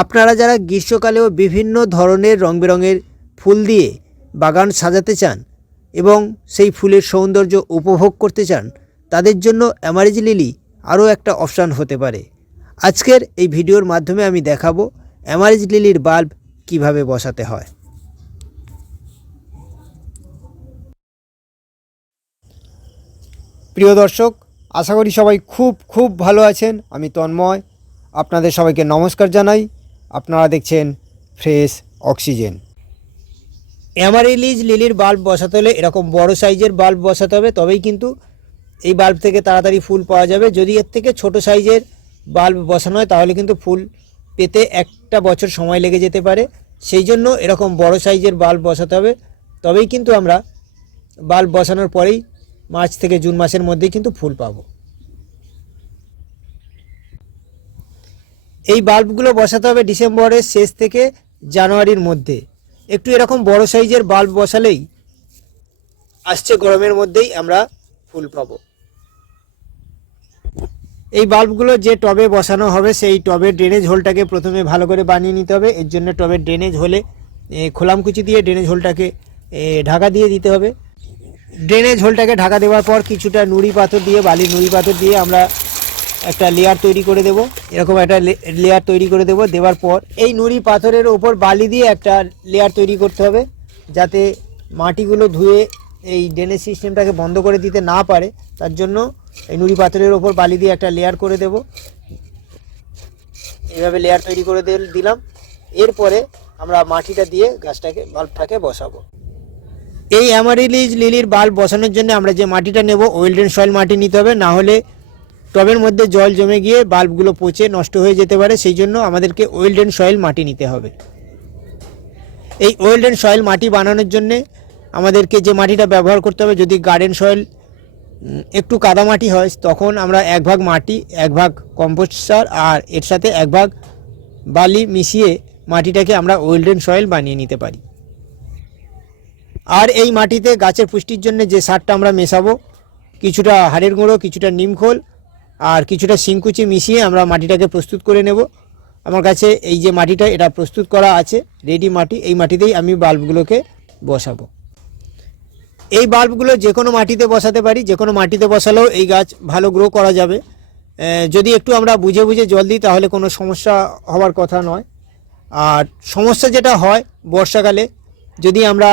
আপনারা যারা গ্রীষ্মকালেও বিভিন্ন ধরনের রং বেরঙের ফুল দিয়ে বাগান সাজাতে চান এবং সেই ফুলের সৌন্দর্য উপভোগ করতে চান, তাদের জন্য অ্যামারেজ লিলি আরও একটা অপশান হতে পারে। আজকের এই ভিডিওর মাধ্যমে আমি দেখাবো অ্যামারেজ লিলির বাল্ব কীভাবে বসাতে হয়। প্রিয় দর্শক, আশা করি সবাই খুব খুব ভালো আছেন। আমি তন্ময়। আপনাদের সবাইকে নমস্কার জানাই। আপনারা দেখছেন ফ্রেশ অক্সিজেন। অ্যামারিলিজ লিলির বাল্ব বসাতে হলে এরকম বড় সাইজের বাল্ব বসাতে হবে, তবেই কিন্তু এই বাল্ব থেকে তাড়াতাড়ি ফুল পাওয়া যাবে। যদি এর থেকে ছোট সাইজের বাল্ব বসানো হয়, তাহলে কিন্তু ফুল পেতে একটা বছর সময় লেগে যেতে পারে। সেই জন্য এরকম বড় সাইজের বাল্ব বসাতে হবে। তবেই কিন্তু আমরা বাল্ব বসানোর পরেই মার্চ থেকে জুন মাসের মধ্যেই কিন্তু ফুল পাবো। এই বাল্বগুলো বসাতে হবে ডিসেম্বরের শেষ থেকে জানুয়ারির মধ্যে। একটু এরকম বড় সাইজের বাল্ব বসালেই আসছে গরমের মধ্যেই আমরা ফুল পাব। এই বাল্বগুলো যে টবে বসানো হবে, সেই টবের ড্রেনেজ হোলটাকে প্রথমে ভালো করে বানিয়ে নিতে হবে। এর জন্য টবের ড্রেনেজ হোলে খোলামকুচি দিয়ে ড্রেনেজ হোলটাকে ঢাকা দিয়ে দিতে হবে। ড্রেনেজ হোলটাকে ঢাকা দেওয়ার পর কিছুটা নুড়ি পাথর দিয়ে বালি নুড়ি পাথর দিয়ে আমরা একটা লেয়ার তৈরি করে দেব। এরকম একটা লেয়ার তৈরি করে দেব। দেওয়ার পর এই নুড়ি পাথরের ওপর বালি দিয়ে একটা লেয়ার তৈরি করতে হবে, যাতে মাটিগুলো ধুয়ে এই ড্রেনেজ সিস্টেমটাকে বন্ধ করে দিতে না পারে। তার জন্য এই নুড়ি পাথরের ওপর বালি দিয়ে একটা লেয়ার করে দেব। এইভাবে লেয়ার তৈরি করে দিলাম। এরপরে আমরা মাটিটা দিয়ে গাছটাকে, বাল্বটাকে বসাবো। এই অ্যামারিলিজ লিলির বাল্ব বসানোর জন্য আমরা যে মাটিটা নেব ওয়েলডেন সয়েল মাটি নিতে হবে। না হলে টবের মধ্যে জল জমে গিয়ে বাল্বগুলো পচে নষ্ট হয়ে যেতে পারে, সেই জন্য আমাদেরকে ওয়েলডেন সয়েল মাটি নিতে হবে। এই ওয়েলডেন সয়েল মাটি বানানোর জন্যে আমাদেরকে যে মাটিটা ব্যবহার করতে হবে, যদি গার্ডেন সয়েল একটু কাদা মাটি হয়, তখন আমরা এক ভাগ মাটি, এক ভাগ কম্পোস্ট সার আর এর সাথে এক ভাগ বালি মিশিয়ে মাটিটাকে আমরা ওয়েলডেন সয়েল বানিয়ে নিতে পারি। আর এই মাটিতে গাছের পুষ্টির জন্য যে সারটা আমরা মেশাবো, কিছুটা হাড়ের গুঁড়ো, কিছুটা নিমখোল আর কিছুটা শিংকুচি মিশিয়ে আমরা মাটিটাকে প্রস্তুত করে নেব। আমার কাছে এই যে মাটিটা, এটা প্রস্তুত করা আছে রেডি মাটি। এই মাটিতেই আমি বাল্বগুলোকে বসাবো। এই বাল্বগুলো যে কোনো মাটিতে বসাতে পারি, যে কোনো মাটিতে বসালেও এই গাছ ভালো গ্রো করা যাবে। যদি একটু আমরা বুঝে বুঝে জল দিই, তাহলে কোনো সমস্যা হওয়ার কথা নয়। আর সমস্যা যেটা হয় বর্ষাকালে, যদি আমরা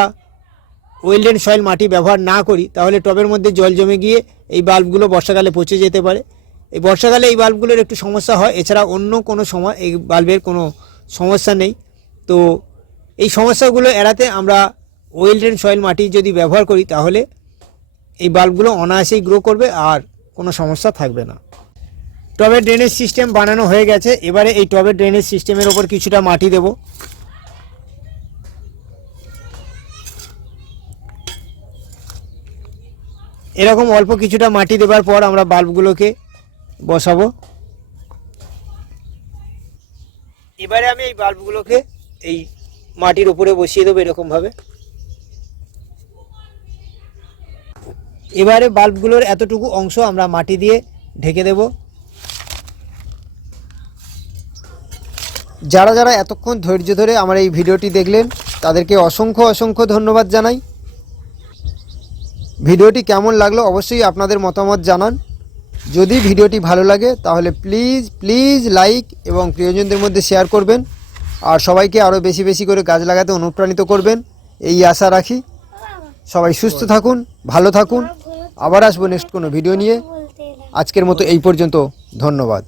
ওয়েলডেন সয়েল মাটি ব্যবহার না করি, তাহলে টবের মধ্যে জল জমে গিয়ে এই বাল্বগুলো বর্ষাকালে পচে যেতে পারে। এই বর্ষাকালে এই বাল্বগুলোর একটু সমস্যা হয়। এছাড়া অন্য কোনো সময় এই বাল্বের কোনো সমস্যা নেই। তো এই সমস্যাগুলো এড়াতে আমরা ওয়েলডেন সয়েল মাটি যদি ব্যবহার করি, তাহলে এই বাল্বগুলো অনায়াসেই গ্রো করবে আর কোনো সমস্যা থাকবে না। টবের ড্রেনেজ সিস্টেম বানানো হয়ে গেছে। এবারে এই টবের ড্রেনেজ সিস্টেমের ওপর কিছুটা মাটি দেবো। এরকম অল্প কিছুটা মাটি দেবার পর আমরা বাল্বগুলোকে বসাবো। এবারে আমি এই বাল্বগুলোকে এই মাটির উপরে বসিয়ে দেবো এরকমভাবে। এবারে বাল্বগুলোর এতটুকু অংশ আমরা মাটি দিয়ে ঢেকে দেব। যারা যারা এতক্ষণ ধৈর্য ধরে আমার এই ভিডিওটি দেখলেন, তাদেরকে অসংখ্য অসংখ্য ধন্যবাদ জানাই। ভিডিওটি কেমন লাগল অবশ্যই আপনাদের মতামত জানান। যদি ভিডিওটি ভালো লাগে, তাহলে প্লিজ প্লিজ লাইক এবং প্রিয়জনদের মধ্যে শেয়ার করবেন। আর সবাইকে আরও বেশি বেশি করে গাছ লাগাতে অনুপ্রাণিত করবেন। এই আশা রাখি। সবাই সুস্থ থাকুন, ভালো থাকুন। আবার আসব নেক্সট কোনো ভিডিও নিয়ে। আজকের মতো এই পর্যন্ত। ধন্যবাদ।